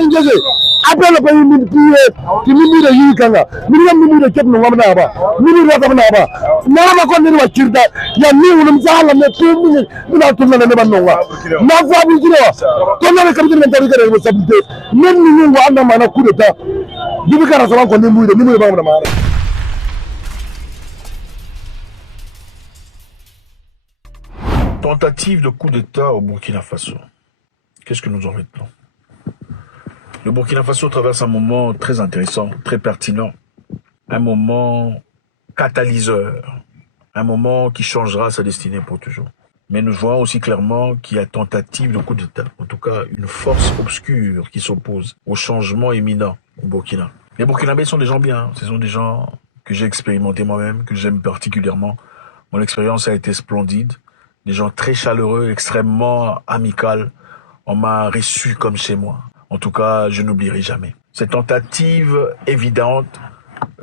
ingénieur après le pays qui mimi de yikanga mimi de kep no ngamna ba mimi de kamna ba na ma ko ni wa kirda ya ni wulum sala ne tumi bina tunna ne ban no wa na fa bu jiro to na ka bitin tan ka responsabilité men ni wa anda mana coup d'état dibi kara so ko ni mu de ba na ma. Tentative de coup d'État au Burkina Faso. Qu'est-ce que nous en retenons? Le Burkina Faso traverse un moment très intéressant, très pertinent, un moment catalyseur, un moment qui changera sa destinée pour toujours. Mais nous voyons aussi clairement qu'il y a tentative de coup d'État, en tout cas une force obscure qui s'oppose au changement imminent au Burkina. Les Burkinabés sont des gens bien, ce sont des gens que j'ai expérimenté moi-même, que j'aime particulièrement. Mon expérience a été splendide. Des gens très chaleureux, extrêmement amicaux. On m'a reçu comme chez moi. En tout cas, je n'oublierai jamais. Cette tentative évidente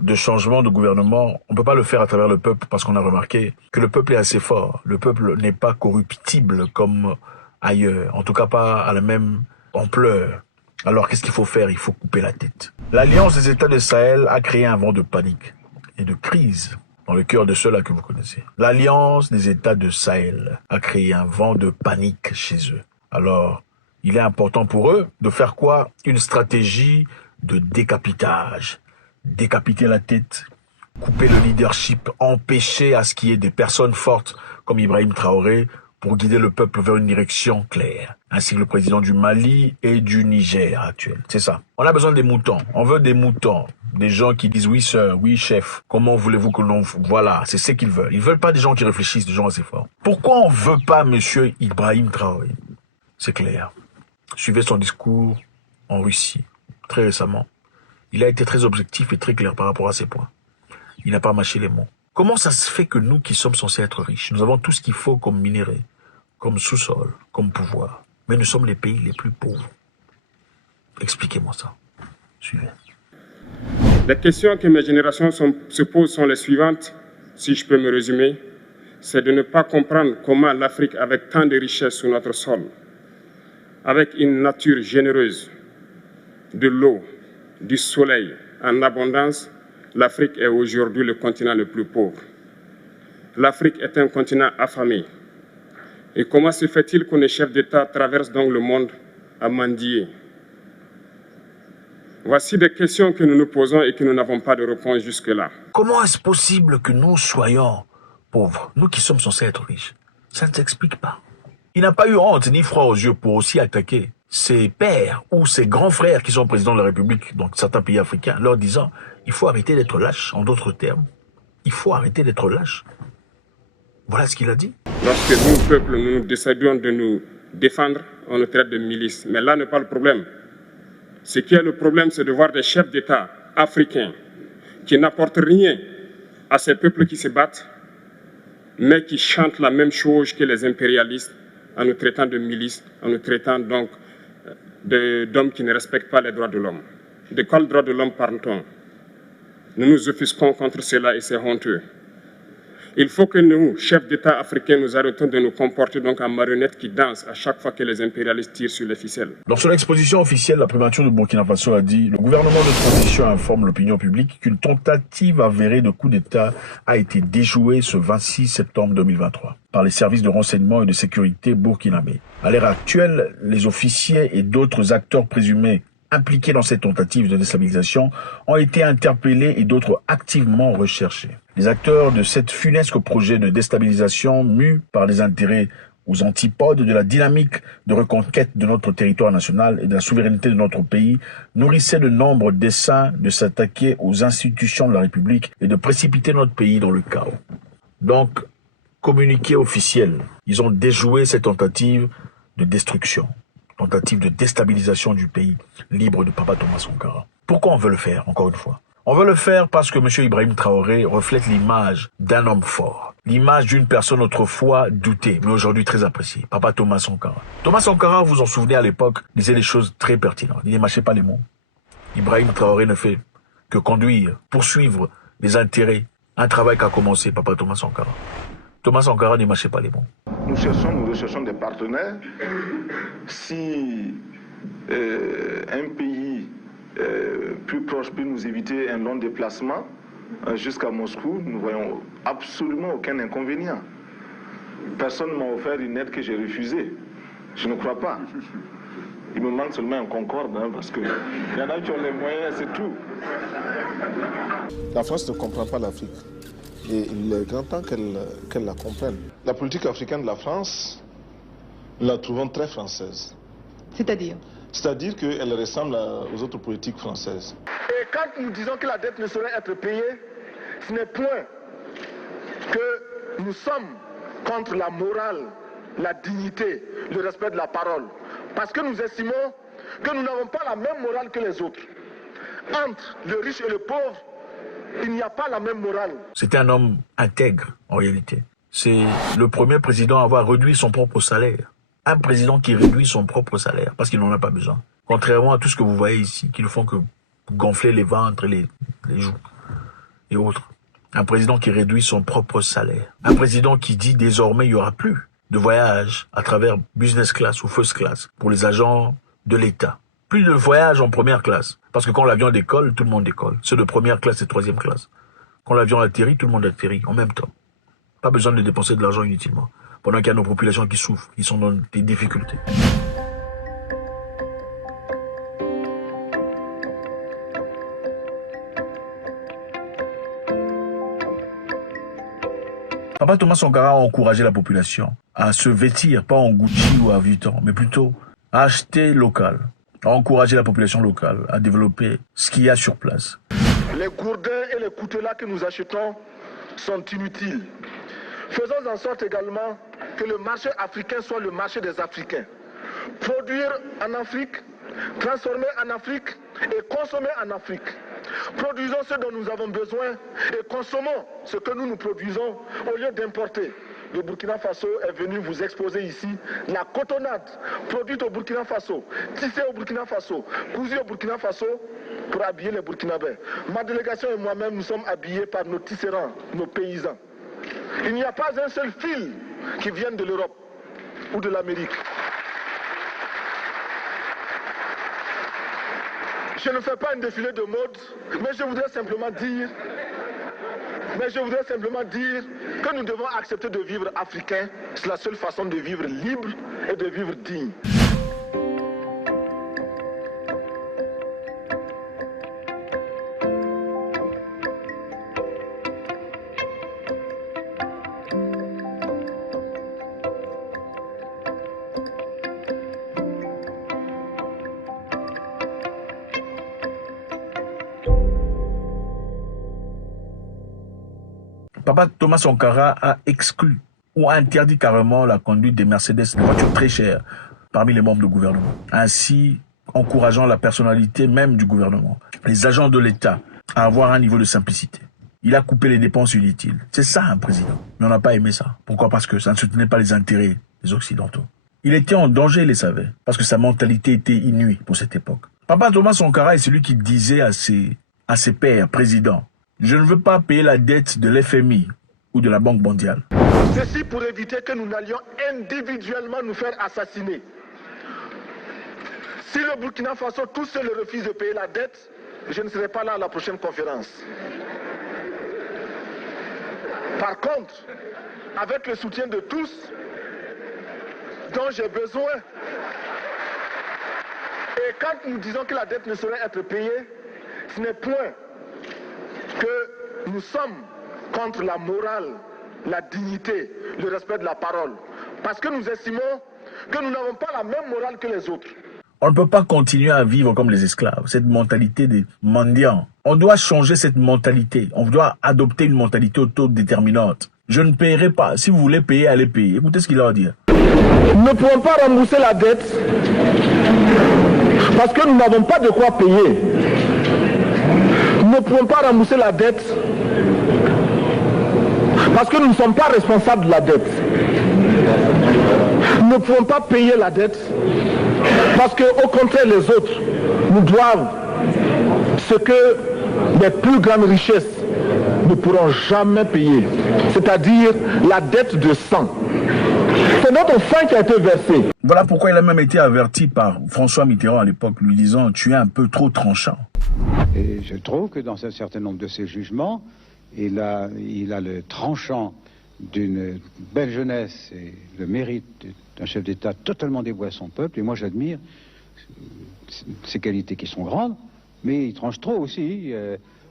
de changement de gouvernement, on ne peut pas le faire à travers le peuple parce qu'on a remarqué que le peuple est assez fort. Le peuple n'est pas corruptible comme ailleurs. En tout cas, pas à la même ampleur. Alors, qu'est-ce qu'il faut faire? Il faut couper la tête. L'Alliance des États de Sahel a créé un vent de panique et de crise dans le cœur de ceux-là que vous connaissez. L'Alliance des États de Sahel a créé un vent de panique chez eux. Alors, il est important pour eux de faire quoi? Une stratégie de décapitage. Décapiter la tête, couper le leadership, empêcher à ce qu'il y ait des personnes fortes comme Ibrahim Traoré pour guider le peuple vers une direction claire, ainsi que le président du Mali et du Niger actuel. C'est ça. On a besoin des moutons. On veut des moutons. Des gens qui disent oui sir, oui chef. Comment voulez-vous que l'on... Voilà, c'est ce qu'ils veulent. Ils veulent pas des gens qui réfléchissent, des gens assez forts. Pourquoi on veut pas monsieur Ibrahim Traoré? C'est clair. Suivez son discours en Russie, très récemment. Il a été très objectif et très clair par rapport à ces points. Il n'a pas mâché les mots. Comment ça se fait que nous qui sommes censés être riches, nous avons tout ce qu'il faut comme minerai, comme sous-sol, comme pouvoir, mais nous sommes les pays les plus pauvres? Expliquez-moi ça. Suivez. Les questions que mes générations se posent sont les suivantes, si je peux me résumer. C'est de ne pas comprendre comment l'Afrique, avec tant de richesses sur notre sol, avec une nature généreuse, de l'eau, du soleil en abondance, l'Afrique est aujourd'hui le continent le plus pauvre. L'Afrique est un continent affamé. Et comment se fait-il que les chefs d'État traversent donc le monde à mendier? Voici des questions que nous nous posons et que nous n'avons pas de réponse jusque-là. Comment est-ce possible que nous soyons pauvres, nous qui sommes censés être riches? Ça ne s'explique pas. Il n'a pas eu honte ni froid aux yeux pour aussi attaquer ses pères ou ses grands frères qui sont présidents de la République, donc certains pays africains, leur disant il faut arrêter d'être lâche. En d'autres termes, il faut arrêter d'être lâche. Voilà ce qu'il a dit. Lorsque nous, peuple, nous décidons de nous défendre, on nous traite de milices. Mais là n'est pas le problème. Ce qui est le problème, c'est de voir des chefs d'État africains qui n'apportent rien à ces peuples qui se battent, mais qui chantent la même chose que les impérialistes en nous traitant de milices, en nous traitant donc d'hommes qui ne respectent pas les droits de l'homme. De quels droits de l'homme parle-t-on? Nous nous offusquons contre cela et c'est honteux. Il faut que nous, chefs d'État africains, nous arrêtons de nous comporter donc en marionnettes qui dansent à chaque fois que les impérialistes tirent sur les ficelles. Dans son exposition officielle, la primature de Burkina Faso a dit « Le gouvernement de transition informe l'opinion publique qu'une tentative avérée de coup d'État a été déjouée ce 26 septembre 2023 par les services de renseignement et de sécurité burkinabés. À l'heure actuelle, les officiers et d'autres acteurs présumés impliqués dans cette tentative de déstabilisation ont été interpellés et d'autres activement recherchés. Les acteurs de cette funeste projet de déstabilisation mus par des intérêts aux antipodes de la dynamique de reconquête de notre territoire national et de la souveraineté de notre pays nourrissaient de nombreux desseins de s'attaquer aux institutions de la République et de précipiter notre pays dans le chaos. Donc, communiqué officiel, ils ont déjoué cette tentative de destruction. Tentative de déstabilisation du pays libre de Papa Thomas Sankara. Pourquoi on veut le faire, encore une fois? On veut le faire parce que M. Ibrahim Traoré reflète l'image d'un homme fort. L'image d'une personne autrefois doutée, mais aujourd'hui très appréciée. Papa Thomas Sankara. Thomas Sankara, vous en souvenez à l'époque, disait des choses très pertinentes. Il ne mâchait pas les mots. Ibrahim Traoré ne fait que conduire, poursuivre les intérêts. Un travail qu'a commencé Papa Thomas Sankara. Thomas Sankara ne mâchait pas les mots. Nous recherchons des partenaires. Si un pays plus proche peut nous éviter un long déplacement jusqu'à Moscou, nous ne voyons absolument aucun inconvénient. Personne ne m'a offert une aide que j'ai refusée. Je ne crois pas. Il me manque seulement un Concorde, parce qu'il y en a qui ont les moyens, c'est tout. La France ne comprend pas l'Afrique. Et il est grand temps qu'elle la comprenne. La politique africaine de la France, nous la trouvons très française. C'est-à-dire? C'est-à-dire qu'elle ressemble aux autres politiques françaises. Et quand nous disons que la dette ne saurait être payée, ce n'est point que nous sommes contre la morale, la dignité, le respect de la parole. Parce que nous estimons que nous n'avons pas la même morale que les autres. Entre le riche et le pauvre, il n'y a pas la même morale. C'était un homme intègre, en réalité. C'est le premier président à avoir réduit son propre salaire. Un président qui réduit son propre salaire, parce qu'il n'en a pas besoin. Contrairement à tout ce que vous voyez ici, qui ne font que gonfler les ventres et les joues et autres. Un président qui réduit son propre salaire. Un président qui dit désormais il n'y aura plus de voyage à travers business class ou first class pour les agents de l'État. Plus de voyage en première classe. Parce que quand l'avion décolle, tout le monde décolle. Ceux de première classe et troisième classe. Quand l'avion atterrit, tout le monde atterrit en même temps. Pas besoin de dépenser de l'argent inutilement. Pendant qu'il y a nos populations qui souffrent, qui sont dans des difficultés. Papa Thomas Sankara a encouragé la population à se vêtir, pas en Gucci ou à Vuitton, mais plutôt à acheter local, à encourager la population locale, à développer ce qu'il y a sur place. Les gourdins et les coutelas que nous achetons sont inutiles. Faisons en sorte également que le marché africain soit le marché des Africains. Produire en Afrique, transformer en Afrique et consommer en Afrique. Produisons ce dont nous avons besoin et consommons ce que nous produisons au lieu d'importer. Le Burkina Faso est venu vous exposer ici la cotonnade produite au Burkina Faso, tissée au Burkina Faso, cousue au Burkina Faso pour habiller les Burkinabés. Ma délégation et moi-même, nous sommes habillés par nos tisserands, nos paysans. Il n'y a pas un seul fil qui vienne de l'Europe ou de l'Amérique. Je ne fais pas un défilé de mode, mais je voudrais simplement dire que nous devons accepter de vivre africain. C'est la seule façon de vivre libre et de vivre digne. Papa Thomas Sankara a exclu ou interdit carrément la conduite des Mercedes, des voitures très chères, parmi les membres du gouvernement. Ainsi, encourageant la personnalité même du gouvernement, les agents de l'État, à avoir un niveau de simplicité. Il a coupé les dépenses inutiles. C'est ça un président. Mais on n'a pas aimé ça. Pourquoi? Parce que ça ne soutenait pas les intérêts des Occidentaux. Il était en danger, il les savait, parce que sa mentalité était inouïe pour cette époque. Papa Thomas Sankara est celui qui disait à ses pairs, présidents, je ne veux pas payer la dette de l'FMI ou de la Banque mondiale. Ceci pour éviter que nous n'allions individuellement nous faire assassiner. Si le Burkina Faso tout seul refuse de payer la dette, je ne serai pas là à la prochaine conférence. Par contre, avec le soutien de tous, dont j'ai besoin, et quand nous disons que la dette ne saurait être payée, ce n'est point que nous sommes contre la morale, la dignité, le respect de la parole. Parce que nous estimons que nous n'avons pas la même morale que les autres. On ne peut pas continuer à vivre comme les esclaves, cette mentalité des mendiants. On doit changer cette mentalité. On doit adopter une mentalité autodéterminante. Je ne paierai pas. Si vous voulez payer, allez payer. Écoutez ce qu'il a à dire. Nous ne pouvons pas rembourser la dette parce que nous n'avons pas de quoi payer. Nous ne pouvons pas rembourser la dette parce que nous ne sommes pas responsables de la dette. Nous ne pouvons pas payer la dette parce qu'au contraire, les autres nous doivent ce que les plus grandes richesses ne pourront jamais payer, c'est-à-dire la dette de sang. C'est notre sang qui a été versé. Voilà pourquoi il a même été averti par François Mitterrand à l'époque, lui disant « Tu es un peu trop tranchant ». Et je trouve que dans un certain nombre de ses jugements, il a le tranchant d'une belle jeunesse et le mérite d'un chef d'État totalement dévoué à son peuple. Et moi, j'admire ses qualités qui sont grandes, mais il tranche trop aussi.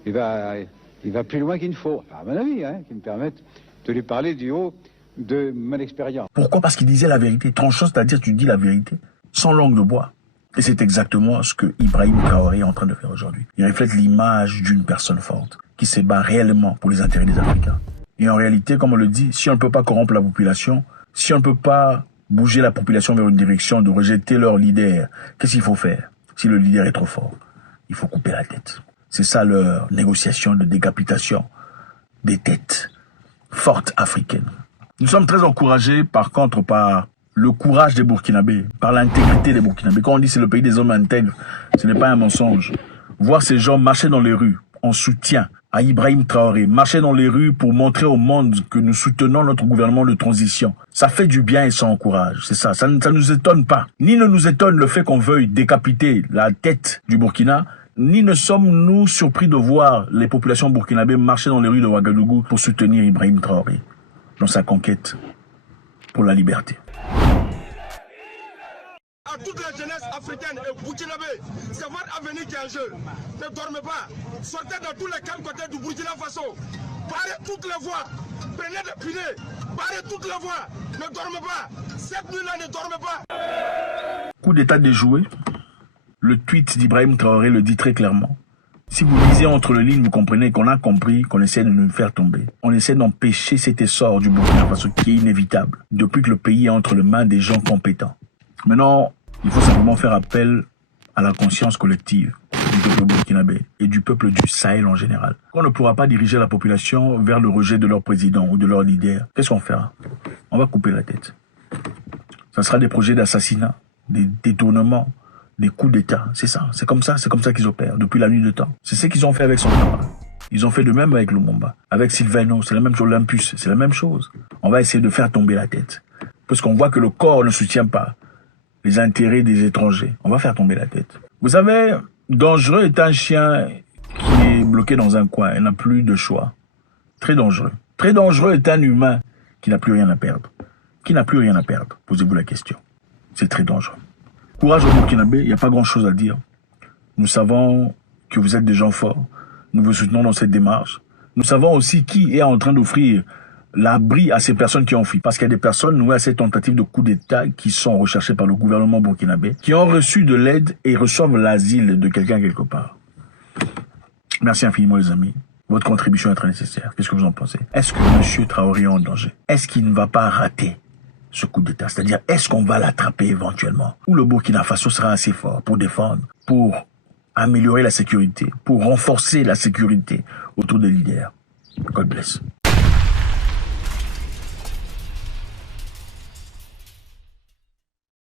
Il va plus loin qu'il ne faut, à mon avis, qui me permettent de lui parler du haut de mon expérience. Pourquoi? Parce qu'il disait la vérité. Tranchant, c'est-à-dire tu dis la vérité, sans langue de bois. Et c'est exactement ce que Ibrahim Traoré est en train de faire aujourd'hui. Il reflète l'image d'une personne forte, qui se bat réellement pour les intérêts des Africains. Et en réalité, comme on le dit, si on ne peut pas corrompre la population, si on ne peut pas bouger la population vers une direction de rejeter leur leader, qu'est-ce qu'il faut faire? Si le leader est trop fort, il faut couper la tête. C'est ça leur négociation de décapitation des têtes fortes africaines. Nous sommes très encouragés, par contre, par le courage des Burkinabés, par l'intégrité des Burkinabés. Quand on dit c'est le pays des hommes intègres, ce n'est pas un mensonge. Voir ces gens marcher dans les rues en soutien à Ibrahim Traoré, marcher dans les rues pour montrer au monde que nous soutenons notre gouvernement de transition, ça fait du bien et ça encourage. C'est ça, ça ne nous étonne pas. Ni ne nous étonne le fait qu'on veuille décapiter la tête du Burkina, ni ne sommes-nous surpris de voir les populations burkinabées marcher dans les rues de Ouagadougou pour soutenir Ibrahim Traoré dans sa conquête pour la liberté. À toute la jeunesse africaine et burkinabé, c'est votre avenir qui est en jeu. Ne dormez pas. Sortez dans tous les quatre côtés du Burkina Faso. Barrez toutes les voies. Prenez des pilets. Barrez toutes les voies. Ne dormez pas. Cette nuit-là, ne dormez pas. Coup d'état déjoué. Le tweet d'Ibrahim Traoré le dit très clairement. Si vous lisez entre les lignes, vous comprenez qu'on a compris qu'on essaie de nous faire tomber. On essaie d'empêcher cet essor du Burkina Faso qui est inévitable depuis que le pays est entre les mains des gens compétents. Maintenant, il faut simplement faire appel à la conscience collective du peuple burkinabé et du peuple du Sahel en général. On ne pourra pas diriger la population vers le rejet de leur président ou de leur leader. Qu'est-ce qu'on fera? On va couper la tête. Ça sera des projets d'assassinat, des détournements, des coups d'État. C'est ça, c'est comme ça qu'ils opèrent depuis la nuit de temps. C'est ce qu'ils ont fait avec son papa. Ils ont fait de même avec Lumumba, avec Sylvano, c'est la même chose, l'Impus, c'est la même chose. On va essayer de faire tomber la tête. Parce qu'on voit que le corps ne soutient pas les intérêts des étrangers. On va faire tomber la tête. Vous savez, dangereux est un chien qui est bloqué dans un coin. Il n'a plus de choix. Très dangereux. Très dangereux est un humain qui n'a plus rien à perdre. Qui n'a plus rien à perdre? Posez-vous la question. C'est très dangereux. Courage au Burkinabé, il n'y a pas grand-chose à dire. Nous savons que vous êtes des gens forts. Nous vous soutenons dans cette démarche. Nous savons aussi qui est en train d'offrir l'abri à ces personnes qui ont fui. Parce qu'il y a des personnes nouées à cette tentative de coup d'État qui sont recherchées par le gouvernement burkinabé, qui ont reçu de l'aide et reçoivent l'asile de quelqu'un quelque part. Merci infiniment les amis. Votre contribution est très nécessaire. Qu'est-ce que vous en pensez? Est-ce que M. Traoré est en danger? Est-ce qu'il ne va pas rater ce coup d'État? C'est-à-dire, est-ce qu'on va l'attraper éventuellement? Ou le Burkina Faso sera assez fort pour défendre, pour améliorer la sécurité, pour renforcer la sécurité autour des leaders? God bless.